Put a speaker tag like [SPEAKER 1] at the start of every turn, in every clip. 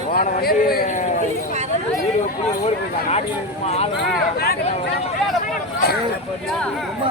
[SPEAKER 1] போன வண்டி வீடு புரிய ஓடி போயிட்டான் நாட்டுக்கு இருக்குமா ஆளுங்க
[SPEAKER 2] ரொம்ப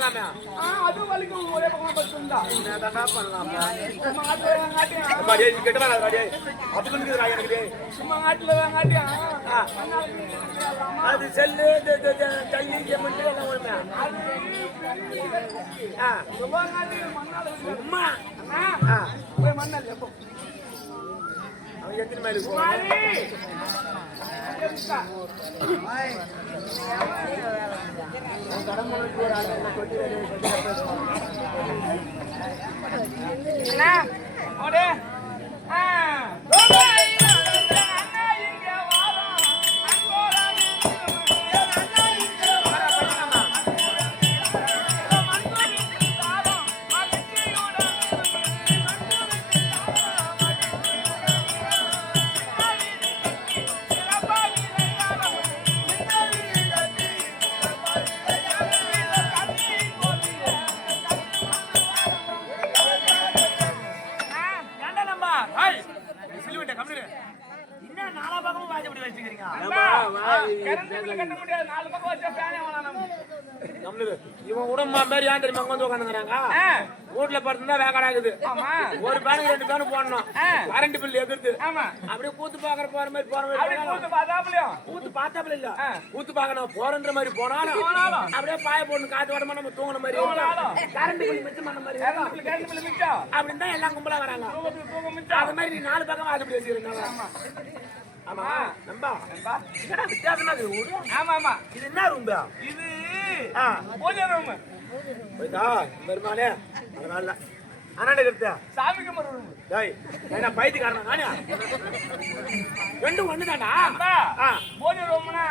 [SPEAKER 3] ஆ, அதுவும் வலிக்கும் ஒரே பக்கமா படுத்திருந்தா.
[SPEAKER 1] என்னடா பண்ணலாமா
[SPEAKER 3] சும்மா ஆட்டுல வாங்காட்டியா?
[SPEAKER 1] நீ எனக்கு
[SPEAKER 3] சும்மா வாங்காட்டியா?
[SPEAKER 1] அது செல்லு தண்ணி ஆ.
[SPEAKER 3] மண்ணால
[SPEAKER 1] ஆ
[SPEAKER 3] போய் மண்ணால போ.
[SPEAKER 1] அவன் எத்தனை
[SPEAKER 3] இருக்கா? என்ன?
[SPEAKER 1] இவன் உடம்பா மாதிரி ஏன் தெரியுமா வந்து உட்காந்துங்கிறாங்க
[SPEAKER 3] ஆ,
[SPEAKER 1] வீட்டுல படுத்துனா வேகாடாகுது
[SPEAKER 3] ஆமா.
[SPEAKER 1] ஒரு பேனுக்கு ரெண்டு பேனு போடணும். கரண்ட் பில் எதிர்த்து. அப்படியே கூத்து பாக்குற போற மாதிரி போற மாதிரி
[SPEAKER 3] கூத்து
[SPEAKER 1] பார்த்தாப்புல இல்ல. கூத்து பார்க்கணும் போறன்ற மாதிரி போனாலும். அப்படியே பாய போட்டு காத்து வடமா நம்ம தூங்கின மாதிரி. கரண்ட் பில் மிச்சம் பண்ண மாதிரி அப்படின்னு தான் எல்லாம் கும்பலா வராங்க. அது மாதிரி நீ நாலு பக்கம் இப்படி வச்சுக்கிறீங்க ஆமா. நம்பா. என்னடா வித்தியாசமா இருக்கு.
[SPEAKER 3] ஆமா ஆமா.
[SPEAKER 1] இது என்ன ரூம்பா
[SPEAKER 3] இது பூஜை ரூம்
[SPEAKER 1] போய்தா பெருமானே அதனால அண்ணாண்ட கருத்தா?
[SPEAKER 3] சாமி கும்பிட்ற ரூம்
[SPEAKER 1] டேய் என்ன பைத்தியக்காரனா நானே? ரெண்டும் ஒண்ணுதானா? ஆ.
[SPEAKER 3] பூஜை ரூம்னா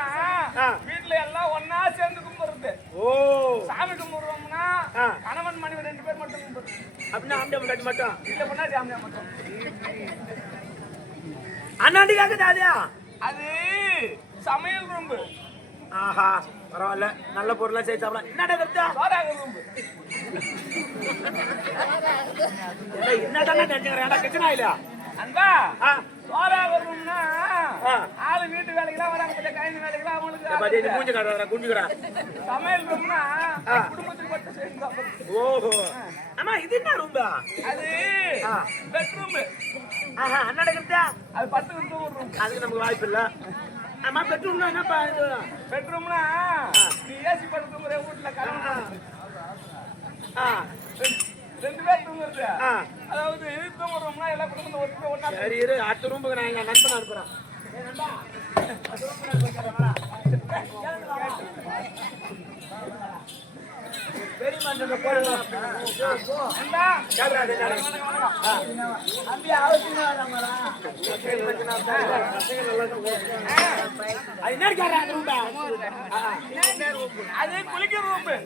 [SPEAKER 3] எல்லாம் ஒண்ணா சேர்ந்து கும்பிடுறது.
[SPEAKER 1] ஓ.
[SPEAKER 3] சாமி கும்பிடுறோம்னா. கணவன் மனைவி ரெண்டு பேர் மட்டும் கும்பிடுறது.
[SPEAKER 1] அப்படின்னா முன்னாடி மட்டும்?
[SPEAKER 3] இல்ல பண்ணா சாமியா மட்டும்.
[SPEAKER 1] அண்ணாண்டி கேக்குதா அதே
[SPEAKER 3] அது சமையல் ரூம்
[SPEAKER 1] ஆஹா பரவாயில்ல. நல்ல பொருளா சேர்த்து சாப்பிடலாம். என்னடா கருத்தா
[SPEAKER 3] ரூம்
[SPEAKER 1] என்னடா நினைச்சுக்கிறேன்? கிச்சனா இல்லையா?
[SPEAKER 4] அன்பா
[SPEAKER 1] ஆ.
[SPEAKER 4] சோறா வரணும்னா
[SPEAKER 1] ஆ.
[SPEAKER 4] ஆளு வீட்டு வேலைக்கெல்லாம் வராங்க. கொஞ்சம் கைந்து வேலைக்கெல்லாம் அவங்களுக்கு
[SPEAKER 1] பாதி இந்த மூஞ்சி காட்டுறா குஞ்சுக்கிறா
[SPEAKER 4] சமையல் ரூம்னா. குடும்பத்துக்கு மட்டும் சேர்ந்து சாப்பிடுறது.
[SPEAKER 1] ஓஹோ. அம்மா இது என்ன ரூம்பா
[SPEAKER 4] அது. பெட்ரூம்
[SPEAKER 1] கிட்டா
[SPEAKER 4] அது பத்து நிமிஷம் ஒரு ரூம்
[SPEAKER 1] அதுக்கு நமக்கு வாய்ப்பு இல்ல. அம்மா பெட்ரூம்னா என்னப்பா இது?
[SPEAKER 4] பெட்ரூம்னா நீ ஏசி படுத்து தூங்குற வீட்டுல
[SPEAKER 1] ஆ
[SPEAKER 4] ரெண்டு பேர் தூங்குறது. அதாவது தூங்குறோம்னா எல்லா குடும்பத்தை ஒட்டுமே ஒட்டா
[SPEAKER 1] சரி இரு அடுத்த ரூமுக்கு நான் நண்பன் அனுப்புறேன் அது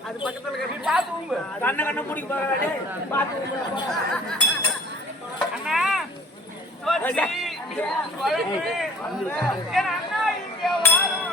[SPEAKER 1] அது
[SPEAKER 4] பக்கத்துல
[SPEAKER 1] கண்ண கண்ண முடிக்க போறாடே
[SPEAKER 4] அண்ணா அண்ணா இங்க
[SPEAKER 3] வாழும்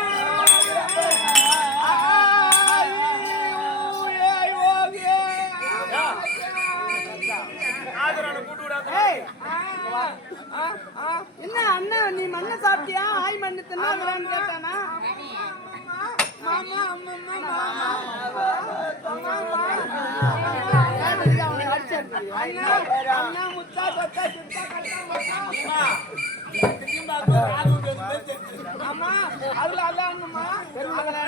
[SPEAKER 3] என்ன
[SPEAKER 2] அண்ணா நீ மண்ணை சாப்பிட்டியா? ஆய் மண்ணு தின்னாங்களான்னு கேட்டானா? அண்ணா முத்தா தொட்டா சுத்தா கட்டா அம்மா அதுல அல்ல அண்ணம்மா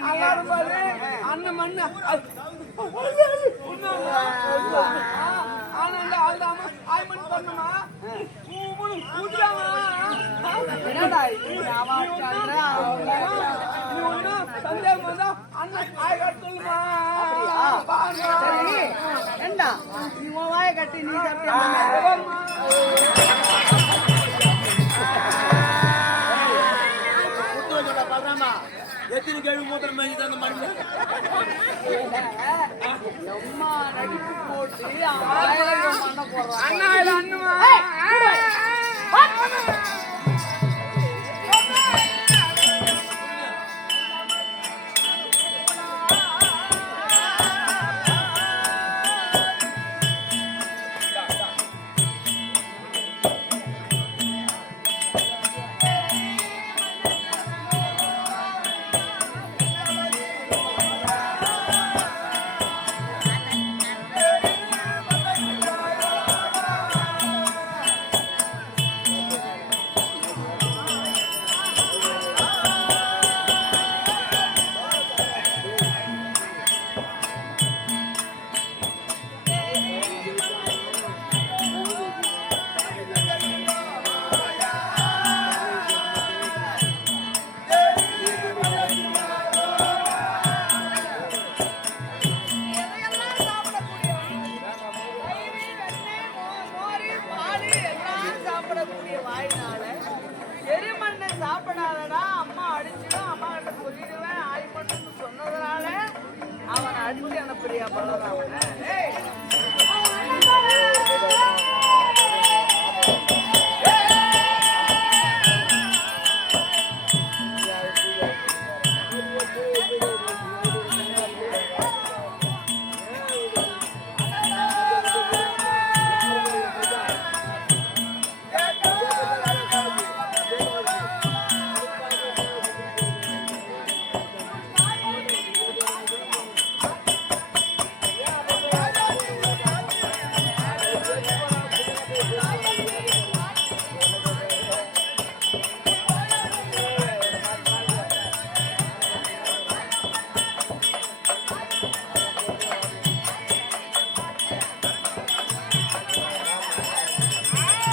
[SPEAKER 2] அல்லாடும்போது அண்ணன் மண்ணு. என்னடா இது? நீ ஒண்ணும் சந்தேகம் வந்தா அண்ணன் ஆய் கட்டுமா ஏண்டா? நீ உன் வாயை கட்டி நீ
[SPEAKER 1] பல்றாமா எத்தனை கேள்வி மூத்திரம் மேய்ச்சி தந்த மருந்து
[SPEAKER 2] போடுறான்
[SPEAKER 4] அண்ணா